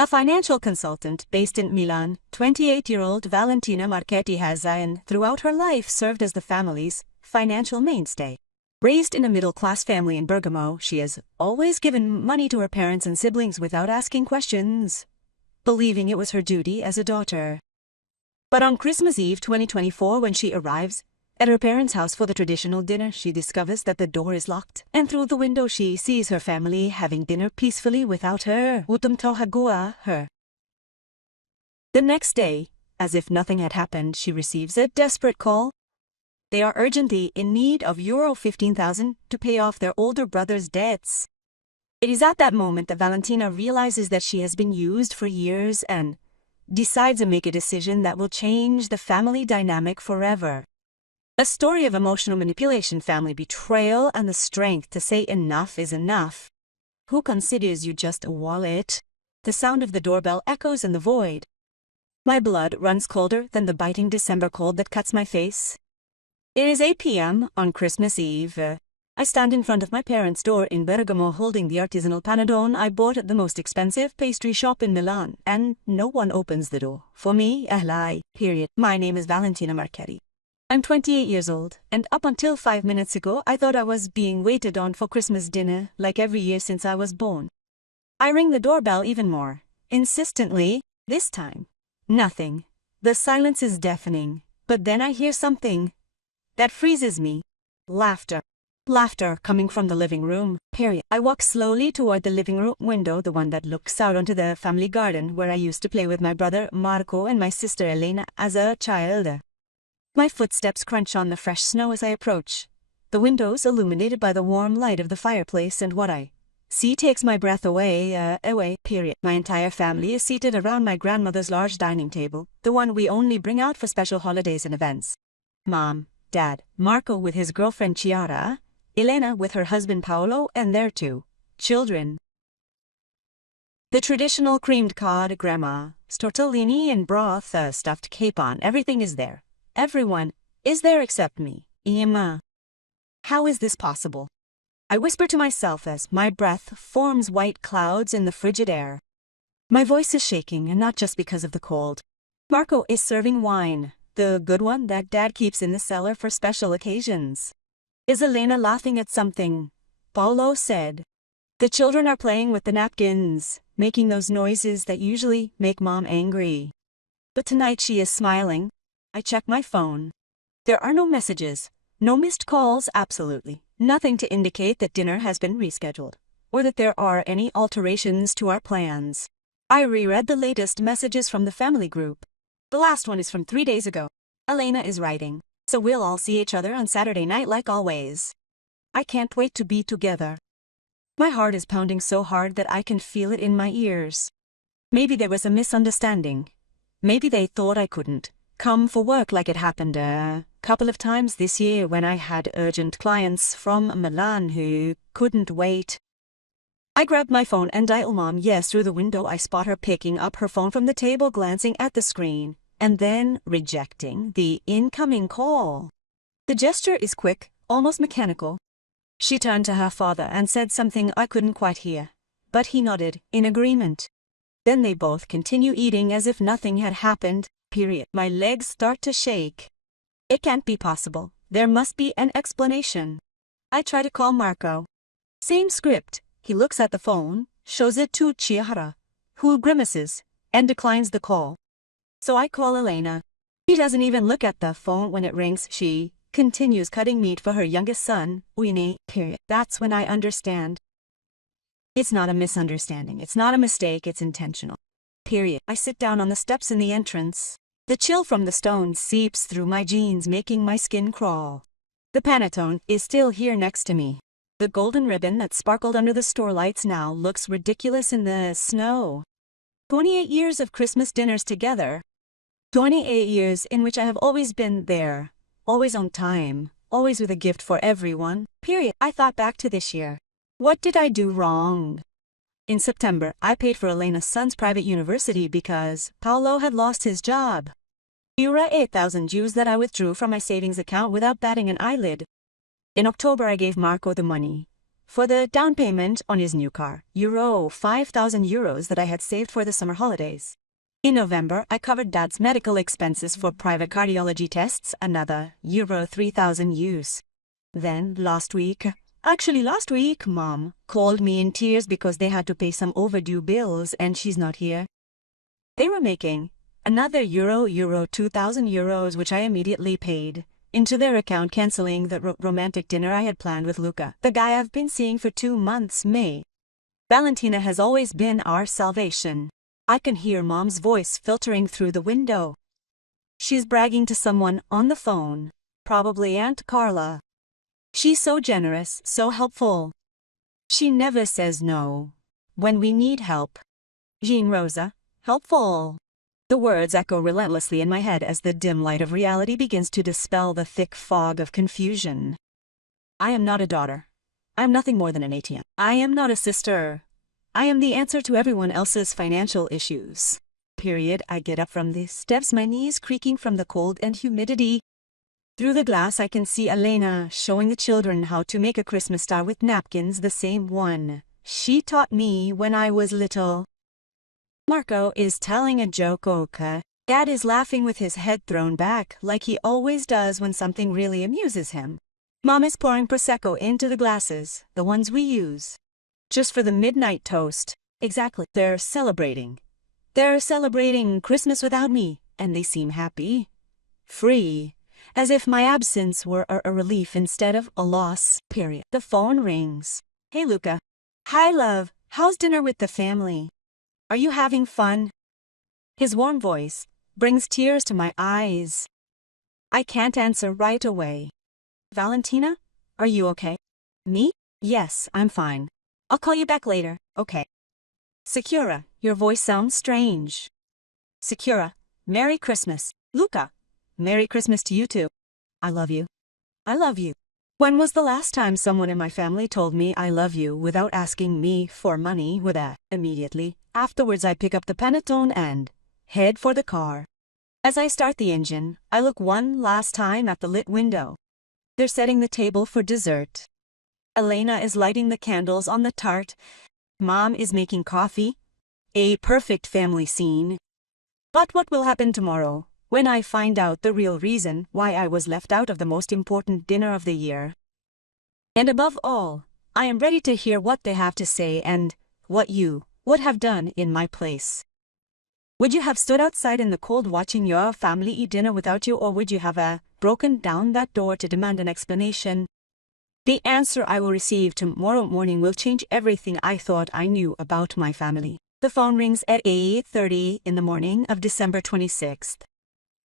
A financial consultant based in Milan, 28-year-old Valentina Marchetti has throughout her life served as the family's financial mainstay. Raised in a middle-class family in Bergamo, she has always given money to her parents and siblings without asking questions, believing it was her duty as a daughter. But on Christmas Eve 2024, when she arrives at her parents' house for the traditional dinner, she discovers that the door is locked, and through the window she sees her family having dinner peacefully without her. The next day, as if nothing had happened, she receives a desperate call. They are urgently in need of euro 15,000 to pay off their older brother's debts. It is at that moment that Valentina realizes that she has been used for years and decides to make a decision that will change the family dynamic forever. A story of emotional manipulation, family betrayal, and the strength to say enough is enough. Who considers you just a wallet? The sound of the doorbell echoes in the void. My blood runs colder than the biting December cold that cuts my face. It is 8 p.m. on Christmas Eve. I stand in front of my parents' door in Bergamo holding the artisanal panettone I bought at the most expensive pastry shop in Milan, and no one opens the door. For me, a lie, period. My name is Valentina Marchetti. I'm 28 years old, and up until 5 minutes ago I thought I was being waited on for Christmas dinner, like every year since I was born. I ring the doorbell even more insistently. This time, nothing. The silence is deafening, but then I hear something that freezes me. Laughter. Laughter coming from the living room, period. I walk slowly toward the living room window, the one that looks out onto the family garden where I used to play with my brother Marco and my sister Elena as a child. My footsteps crunch on the fresh snow as I approach. The windows illuminated by the warm light of the fireplace, and what I see takes my breath away, period. My entire family is seated around my grandmother's large dining table, the one we only bring out for special holidays and events. Mom, Dad, Marco with his girlfriend Chiara, Elena with her husband Paolo and their 2 children. The traditional creamed cod, grandma, tortellini and broth, stuffed capon, everything is there. Everyone is there except me, Emma. How is this possible? I whisper to myself as my breath forms white clouds in the frigid air. My voice is shaking, and not just because of the cold. Marco is serving wine, the good one that Dad keeps in the cellar for special occasions. Is Elena laughing at something? Paolo said. The children are playing with the napkins, making those noises that usually make Mom angry. But tonight she is smiling. I check my phone. There are no messages, no missed calls, absolutely nothing to indicate that dinner has been rescheduled, or that there are any alterations to our plans. I reread the latest messages from the family group. The last one is from 3 days ago. Elena is writing, so we'll all see each other on Saturday night like always. I can't wait to be together. My heart is pounding so hard that I can feel it in my ears. Maybe there was a misunderstanding. Maybe they thought I couldn't come for work like it happened a couple of times this year when I had urgent clients from Milan who couldn't wait. I grab my phone and dial Mom. Yes, through the window I spot her picking up her phone from the table, glancing at the screen, and then rejecting the incoming call. The gesture is quick, almost mechanical. She turned to her father and said something I couldn't quite hear, but he nodded in agreement. Then they both continue eating as if nothing had happened, period. My legs start to shake. It can't be possible. There must be an explanation. I try to call Marco. Same script. He looks at the phone, shows it to Chiara, who grimaces and declines the call. So I call Elena. She doesn't even look at the phone when it rings. She continues cutting meat for her youngest son, Ogni, period. That's when I understand. It's not a misunderstanding. It's not a mistake. It's intentional. Period. I sit down on the steps in the entrance. The chill from the stone seeps through my jeans, making my skin crawl. The panettone is still here next to me. The golden ribbon that sparkled under the store lights now looks ridiculous in the snow. 28 years of Christmas dinners together. 28 years in which I have always been there, always on time, always with a gift for everyone, period. I thought back to this year. What did I do wrong? In September, I paid for Elena's son's private university because Paolo had lost his job. Euro 8,000 Jews that I withdrew from my savings account without batting an eyelid. In October, I gave Marco the money for the down payment on his new car, euro 5,000 euros that I had saved for the summer holidays. In November, I covered Dad's medical expenses for private cardiology tests, another euro 3,000 euros. Then, last week, Mom called me in tears because they had to pay some overdue bills and she's not here. They were making another euro 2,000 euros, which I immediately paid into their account, canceling the romantic dinner I had planned with Luca, the guy I've been seeing for 2 months. Valentina has always been our salvation. I can hear Mom's voice filtering through the window. She's bragging to someone on the phone, probably Aunt Carla. She's so generous, so helpful. She never says no when we need help. Jean Rosa, helpful. The words echo relentlessly in my head as the dim light of reality begins to dispel the thick fog of confusion. I am not a daughter. I am nothing more than an ATM. I am not a sister. I am the answer to everyone else's financial issues. Period. I get up from the steps, my knees creaking from the cold and humidity. Through the glass I can see Elena showing the children how to make a Christmas star with napkins, the same one she taught me when I was little. Marco is telling a joke. Dad is laughing with his head thrown back, like he always does when something really amuses him. Mom is pouring Prosecco into the glasses, the ones we use just for the midnight toast. Exactly. They're celebrating. They're celebrating Christmas without me, and they seem happy. Free. As if my absence were a relief instead of a loss. Period. The phone rings. Hey Luca. Hi love, how's dinner with the family? Are you having fun? His warm voice brings tears to my eyes. I can't answer right away. Valentina, are you okay? Me? Yes, I'm fine. I'll call you back later, okay? Secura, your voice sounds strange. Secura, Merry Christmas. Luca, Merry Christmas to you too. I love you. I love you. When was the last time someone in my family told me I love you without asking me for money? With that, immediately afterwards I pick up the panettone and head for the car. As I start the engine, I look one last time at the lit window. They're setting the table for dessert. Elena is lighting the candles on the tart. Mom is making coffee. A perfect family scene. But what will happen tomorrow, when I find out the real reason why I was left out of the most important dinner of the year? And above all, I am ready to hear what they have to say and what you would have done in my place. Would you have stood outside in the cold watching your family eat dinner without you, or would you have broken down that door to demand an explanation? The answer I will receive tomorrow morning will change everything I thought I knew about my family. The phone rings at 8:30 in the morning of December 26th.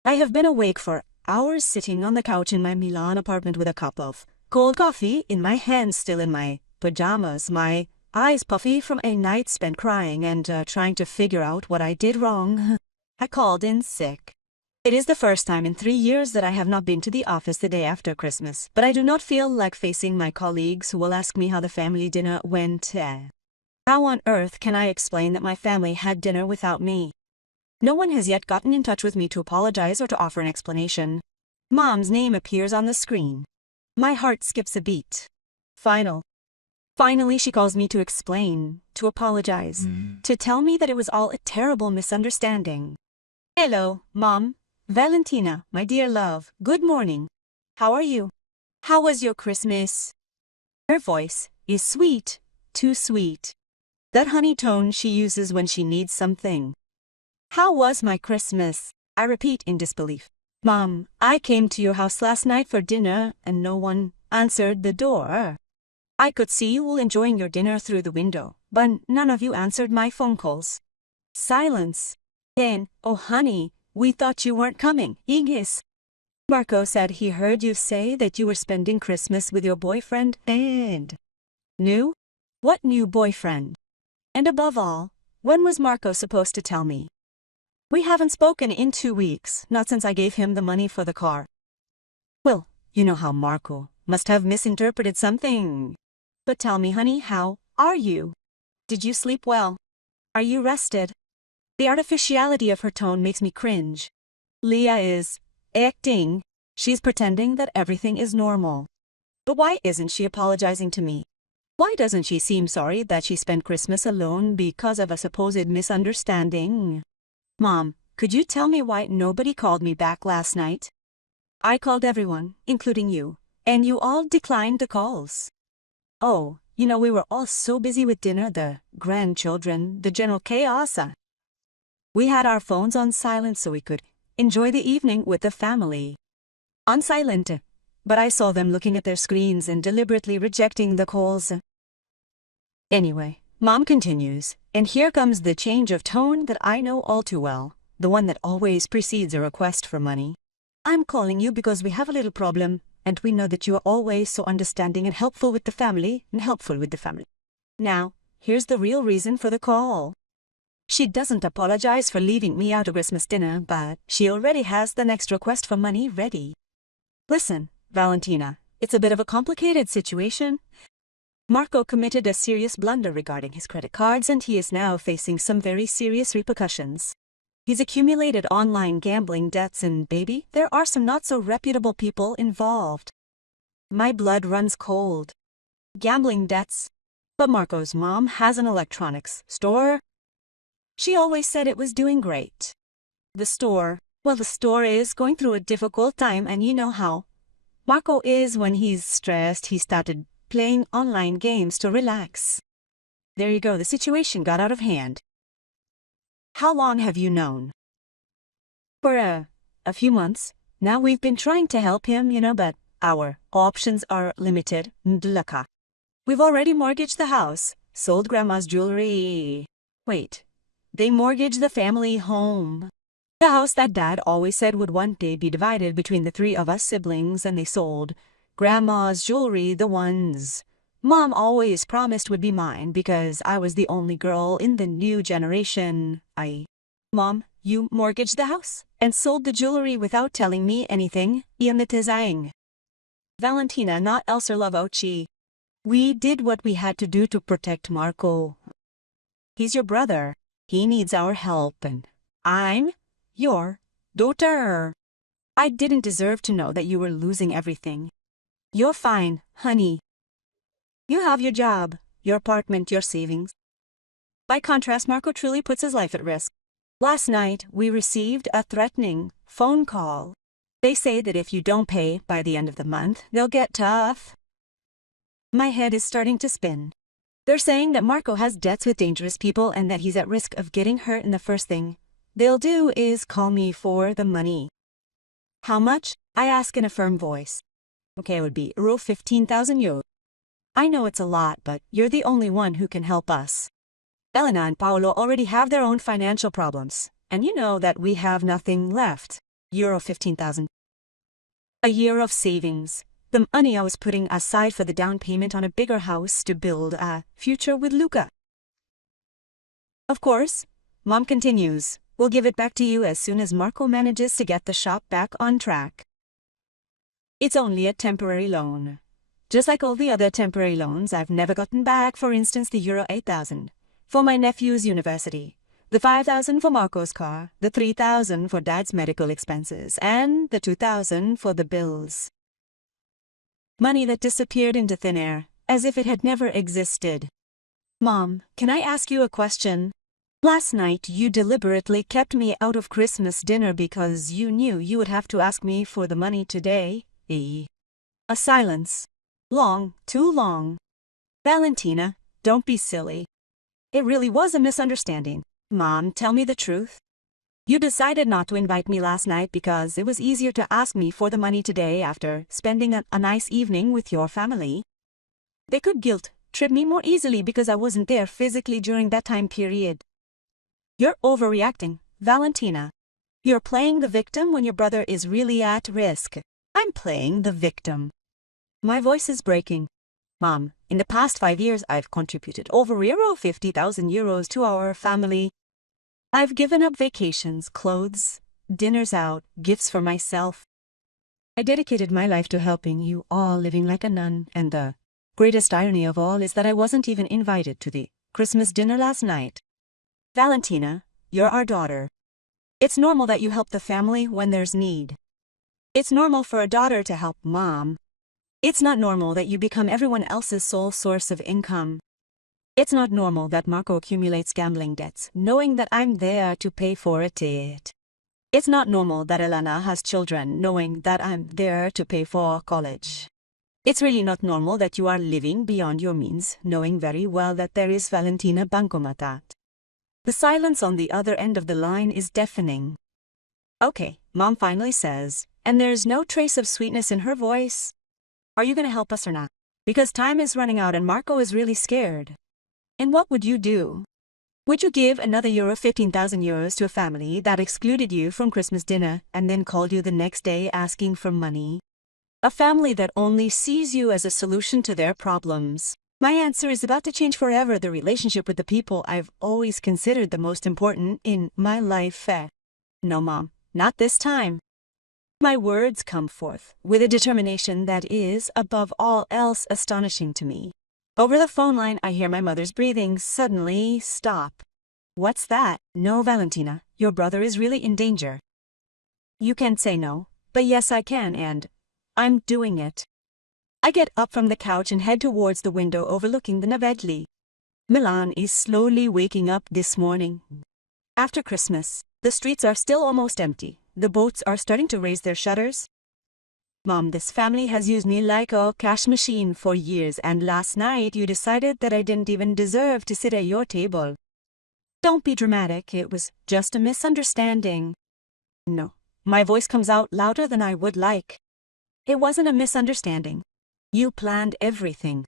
I have been awake for hours, sitting on the couch in my Milan apartment with a cup of cold coffee in my hand, still in my pajamas, my eyes puffy from a night spent crying and trying to figure out what I did wrong. I called in sick. It is the first time in 3 years that I have not been to the office the day after Christmas, but I do not feel like facing my colleagues who will ask me how the family dinner went. How on earth can I explain that my family had dinner without me? No one has yet gotten in touch with me to apologize or to offer an explanation. Mom's name appears on the screen. My heart skips a beat. Finally she calls me to explain, to apologize, to tell me that it was all a terrible misunderstanding. Hello, Mom. Valentina, my dear love, good morning. How are you? How was your Christmas? Her voice is sweet, too sweet. That honey tone she uses when she needs something. How was my Christmas? I repeat in disbelief. Mom, I came to your house last night for dinner and no one answered the door. I could see you all enjoying your dinner through the window, but none of you answered my phone calls. Silence. Then, oh honey, we thought you weren't coming. Igis. Marco said he heard you say that you were spending Christmas with your boyfriend and... New? What new boyfriend? And above all, when was Marco supposed to tell me? We haven't spoken in 2 weeks, not since I gave him the money for the car. Well, you know how Marco must have misinterpreted something. But tell me, honey, how are you? Did you sleep well? Are you rested? The artificiality of her tone makes me cringe. Leah is acting. She's pretending that everything is normal. But why isn't she apologizing to me? Why doesn't she seem sorry that she spent Christmas alone because of a supposed misunderstanding? Mom, could you tell me why nobody called me back last night? I called everyone, including you, and you all declined the calls. Oh, we were all so busy with dinner, the grandchildren, the general chaos. We had our phones on silent so we could enjoy the evening with the family. On silent, but I saw them looking at their screens and deliberately rejecting the calls. Anyway, Mom continues, and here comes the change of tone that I know all too well, the one that always precedes a request for money. I'm calling you because we have a little problem, and we know that you are always so understanding and helpful with the family, Now, here's the real reason for the call. She doesn't apologize for leaving me out of Christmas dinner, but she already has the next request for money ready. Listen, Valentina, it's a bit of a complicated situation. Marco committed a serious blunder regarding his credit cards, and he is now facing some very serious repercussions. He's accumulated online gambling debts, and baby, there are some not so reputable people involved. My blood runs cold. Gambling debts. But Marco's mom has an electronics store. She always said it was doing great. The store is going through a difficult time, and you know how Marco is when he's stressed. He started playing online games to relax. There you go, the situation got out of hand. How long have you known? For a few months. Now we've been trying to help him, but our options are limited. We've already mortgaged the house, sold Grandma's jewelry. Wait, they mortgaged the family home. The house that Dad always said would one day be divided between the three of us siblings, and they sold Grandma's jewelry, the ones Mom always promised would be mine because I was the only girl in the new generation. Mom, you mortgaged the house and sold the jewelry without telling me anything. Valentina, not Elser Lavocci. We did what we had to do to protect Marco. He's your brother. He needs our help, and I'm your daughter. I didn't deserve to know that you were losing everything. You're fine, honey. You have your job, your apartment, your savings. By contrast, Marco truly puts his life at risk. Last night, we received a threatening phone call. They say that if you don't pay by the end of the month, they'll get tough. My head is starting to spin. They're saying that Marco has debts with dangerous people and that he's at risk of getting hurt, and the first thing they'll do is call me for the money. How much? I ask in a firm voice. Okay, it would be euro 15,000 euro. I know it's a lot, but you're the only one who can help us. Elena and Paolo already have their own financial problems, and you know that we have nothing left. Euro 15,000. A year of savings. The money I was putting aside for the down payment on a bigger house to build a future with Luca. Of course, Mom continues, we'll give it back to you as soon as Marco manages to get the shop back on track. It's only a temporary loan. Just like all the other temporary loans I've never gotten back, for instance the euro 8,000 for my nephew's university, the 5,000 for Marco's car, the 3,000 for Dad's medical expenses, and the 2,000 for the bills. Money that disappeared into thin air, as if it had never existed. Mom, can I ask you a question? Last night you deliberately kept me out of Christmas dinner because you knew you would have to ask me for the money today. A silence. Long, too long. Valentina, don't be silly. It really was a misunderstanding. Mom, tell me the truth. You decided not to invite me last night because it was easier to ask me for the money today after spending a nice evening with your family. They could guilt-trip me more easily because I wasn't there physically during that time period. You're overreacting, Valentina. You're playing the victim when your brother is really at risk. I'm playing the victim. My voice is breaking. Mom, in the past 5 years I've contributed over euro 50,000 euros to our family. I've given up vacations, clothes, dinners out, gifts for myself. I dedicated my life to helping you all, living like a nun, and the greatest irony of all is that I wasn't even invited to the Christmas dinner last night. Valentina, you're our daughter. It's normal that you help the family when there's need. It's normal for a daughter to help Mom. It's not normal that you become everyone else's sole source of income. It's not normal that Marco accumulates gambling debts, knowing that I'm there to pay for it. It's not normal that Elena has children, knowing that I'm there to pay for college. It's really not normal that you are living beyond your means, knowing very well that there is Valentina Bancomatat. The silence on the other end of the line is deafening. Okay, Mom finally says, and there's no trace of sweetness in her voice. Are you going to help us or not? Because time is running out and Marco is really scared. And what would you do? Would you give another €15,000 to a family that excluded you from Christmas dinner and then called you the next day asking for money? A family that only sees you as a solution to their problems. My answer is about to change forever the relationship with the people I've always considered the most important in my life. No, Mom, not this time. My words come forth with a determination that is, above all else, astonishing to me. Over the phone line, I hear my mother's breathing suddenly stop. What's that? No, Valentina, your brother is really in danger. You can't say no, but yes I can, and I'm doing it. I get up from the couch and head towards the window overlooking the Navedli. Milan is slowly waking up this morning. After Christmas, the streets are still almost empty. The boats are starting to raise their shutters. Mom, this family has used me like a cash machine for years, and last night you decided that I didn't even deserve to sit at your table. Don't be dramatic, it was just a misunderstanding. No, my voice comes out louder than I would like. It wasn't a misunderstanding. You planned everything.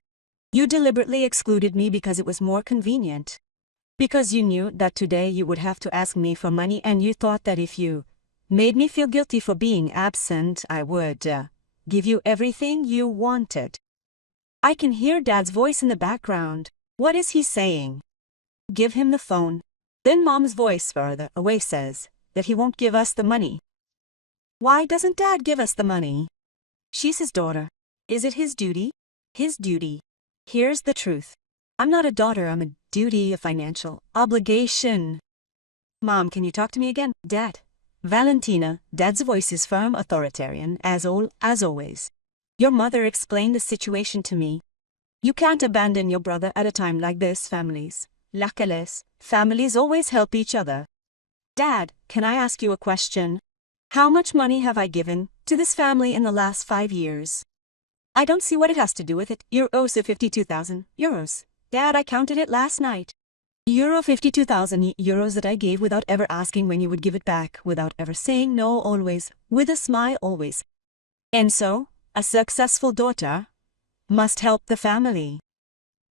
You deliberately excluded me because it was more convenient. Because you knew that today you would have to ask me for money, and you thought that if you made me feel guilty for being absent, I would give you everything you wanted. I can hear Dad's voice in the background. What is he saying? Give him the phone. Then Mom's voice further away says that he won't give us the money. Why doesn't Dad give us the money? She's his daughter. Is it his duty? His duty. Here's the truth. I'm not a daughter, I'm a duty, a financial obligation. Mom, can you talk to me again? Dad. Valentina, Dad's voice is firm, authoritarian, as always. Your mother explained the situation to me. You can't abandon your brother at a time like this, families. Families always help each other. Dad, can I ask you a question? How much money have I given to this family in the last 5 years? I don't see what it has to do with it. Euros, 52,000 euros. Dad, I counted it last night. €52,000 that I gave without ever asking when you would give it back, without ever saying no, always, with a smile always. And so, a successful daughter must help the family.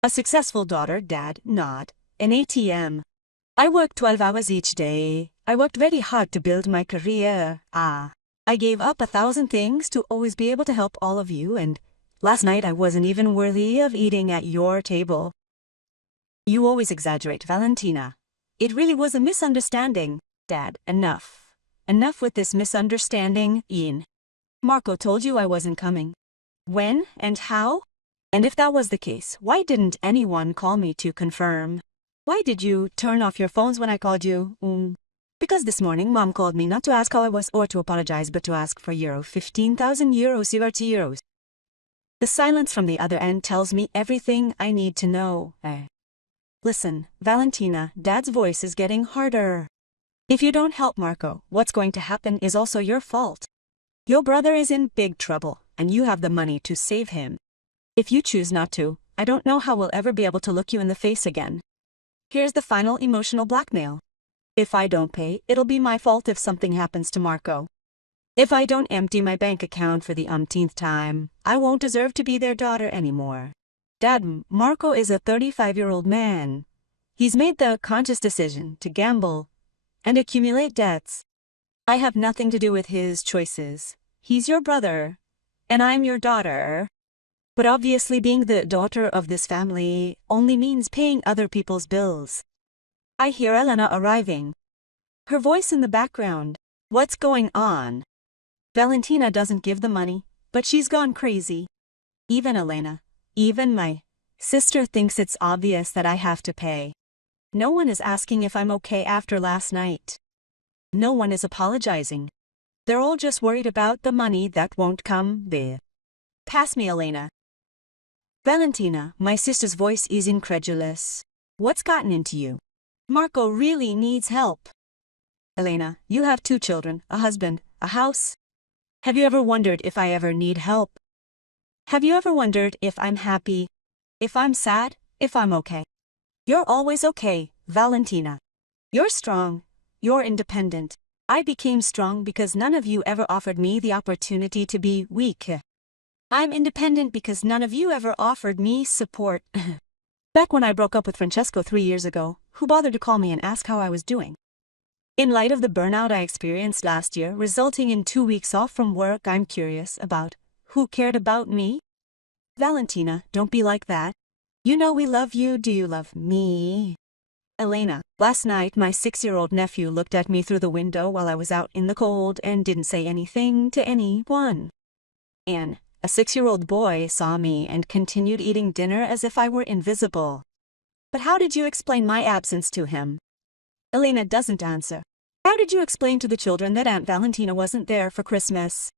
A successful daughter, Dad, not an ATM. I worked 12 hours each day. I worked very hard to build my career. I gave up 1,000 things to always be able to help all of you, and last night I wasn't even worthy of eating at your table. You always exaggerate, Valentina. It really was a misunderstanding. Dad, enough. Enough with this misunderstanding, Ian. Marco told you I wasn't coming. When and how? And if that was the case, why didn't anyone call me to confirm? Why did you turn off your phones when I called you? Because this morning Mom called me not to ask how I was or to apologize, but to ask for €15,000. The silence from the other end tells me everything I need to know. Listen, Valentina, Dad's voice is getting harder. If you don't help Marco, what's going to happen is also your fault. Your brother is in big trouble, and you have the money to save him. If you choose not to, I don't know how we'll ever be able to look you in the face again. Here's the final emotional blackmail. If I don't pay, it'll be my fault if something happens to Marco. If I don't empty my bank account for the umpteenth time, I won't deserve to be their daughter anymore. Dad, Marco is a 35-year-old man. He's made the conscious decision to gamble and accumulate debts. I have nothing to do with his choices. He's your brother, and I'm your daughter. But obviously being the daughter of this family only means paying other people's bills. I hear Elena arriving. Her voice in the background. What's going on? Valentina doesn't give the money, but she's gone crazy. Even Elena, even my sister thinks it's obvious that I have to pay. No one is asking if I'm okay after last night. No one is apologizing. They're all just worried about the money that won't come there. Pass me, Elena. Valentina, my sister's voice is incredulous. What's gotten into you? Marco really needs help. Elena, you have 2 children, a husband, a house. Have you ever wondered if I ever need help? Have you ever wondered if I'm happy? If I'm sad? If I'm okay? You're always okay, Valentina. You're strong. You're independent. I became strong because none of you ever offered me the opportunity to be weak. I'm independent because none of you ever offered me support. Back when I broke up with Francesco 3 years ago, who bothered to call me and ask how I was doing? In light of the burnout I experienced last year, resulting in 2 weeks off from work, I'm curious about who cared about me? Valentina, don't be like that. You know we love you. Do you love me? Elena, last night my 6-year-old nephew looked at me through the window while I was out in the cold and didn't say anything to anyone. Anne, a 6-year-old boy, saw me and continued eating dinner as if I were invisible. But how did you explain my absence to him? Elena doesn't answer. How did you explain to the children that Aunt Valentina wasn't there for Christmas?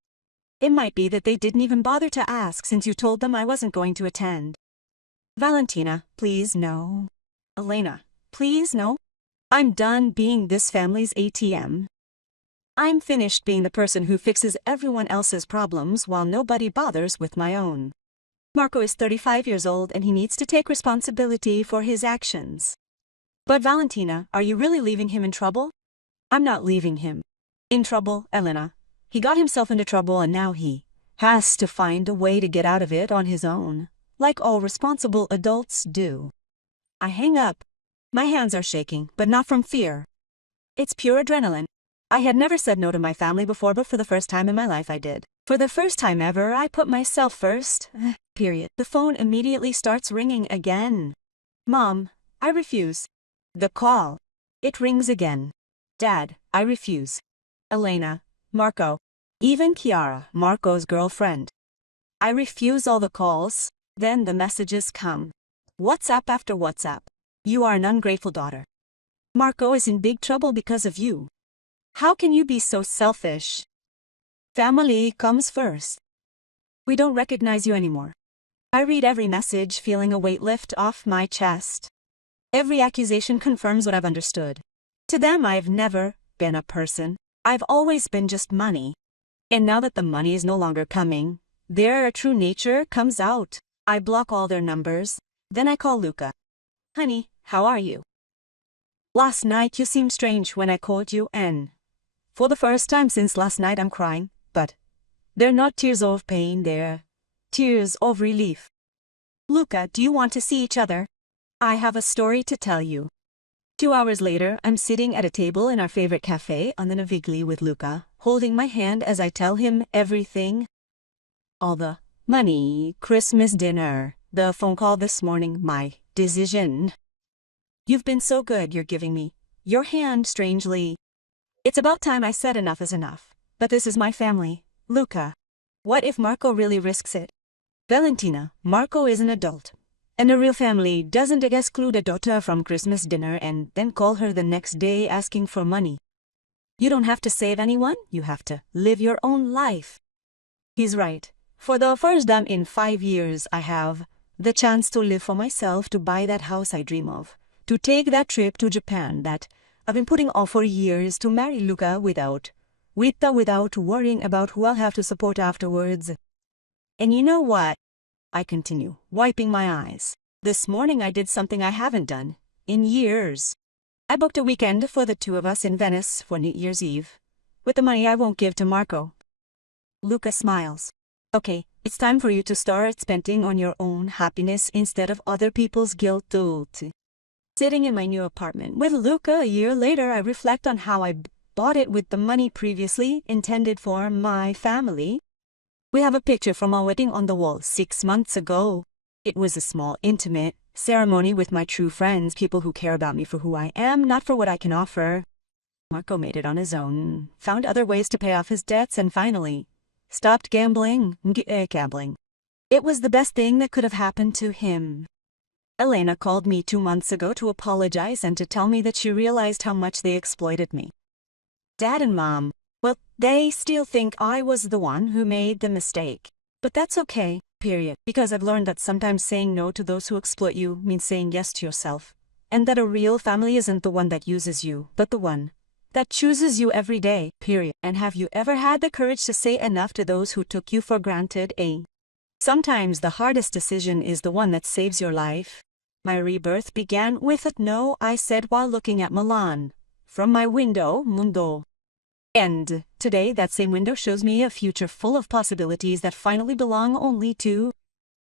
It might be that they didn't even bother to ask since you told them I wasn't going to attend. Valentina, please no. Elena, please no. I'm done being this family's ATM. I'm finished being the person who fixes everyone else's problems while nobody bothers with my own. Marco is 35 years old and he needs to take responsibility for his actions. But Valentina, are you really leaving him in trouble? I'm not leaving him in trouble, Elena. He got himself into trouble and now he has to find a way to get out of it on his own, like all responsible adults do. I hang up. My hands are shaking, but not from fear. It's pure adrenaline. I had never said no to my family before, but for the first time in my life I did. For the first time ever, I put myself first. Period. The phone immediately starts ringing again. Mom, I refuse. The call. It rings again. Dad, I refuse. Elena, Marco, even Chiara, Marco's girlfriend. I refuse all the calls. Then the messages come. WhatsApp after WhatsApp. You are an ungrateful daughter. Marco is in big trouble because of you. How can you be so selfish? Family comes first. We don't recognize you anymore. I read every message feeling a weight lift off my chest. Every accusation confirms what I've understood. To them, I've never been a person. I've always been just money. And now that the money is no longer coming, their true nature comes out. I block all their numbers. Then I call Luca. Honey, how are you? Last night you seemed strange when I called you, and for the first time since last night I'm crying, but they're not tears of pain, they're tears of relief. Luca, do you want to see each other? I have a story to tell you. 2 hours later, I'm sitting at a table in our favorite cafe on the Navigli with Luca, holding my hand as I tell him everything. All the money, Christmas dinner, the phone call this morning, my decision. You've been so good, you're giving me your hand strangely. It's about time I said enough is enough. But this is my family, Luca. What if Marco really risks it? Valentina, Marco is an adult. And a real family doesn't exclude a daughter from Christmas dinner and then call her the next day asking for money. You don't have to save anyone, you have to live your own life. He's right. For the first time in 5 years, I have the chance to live for myself, to buy that house I dream of, to take that trip to Japan that I've been putting off for years, to marry Luca without worrying about who I'll have to support afterwards. And you know what? I continue, wiping my eyes. This morning I did something I haven't done in years. I booked a weekend for the 2 of us in Venice for New Year's Eve, with the money I won't give to Marco. Luca smiles. Okay, it's time for you to start spending on your own happiness instead of other people's guilt. Sitting in my new apartment with Luca a year later, I reflect on how I bought it with the money previously intended for my family. We have a picture from our wedding on the wall 6 months ago. It was a small, intimate ceremony with my true friends, people who care about me for who I am, not for what I can offer. Marco made it on his own, found other ways to pay off his debts, and finally stopped gambling. It was the best thing that could have happened to him. Elena called me 2 months ago to apologize and to tell me that she realized how much they exploited me. Dad and Mom, well, they still think I was the one who made the mistake. But that's okay, period. Because I've learned that sometimes saying no to those who exploit you means saying yes to yourself. And that a real family isn't the one that uses you, but the one that chooses you every day, period. And have you ever had the courage to say enough to those who took you for granted, eh? Sometimes the hardest decision is the one that saves your life. My rebirth began with a no I said while looking at Milan. From my window, mundo. And today that same window shows me a future full of possibilities that finally belong only to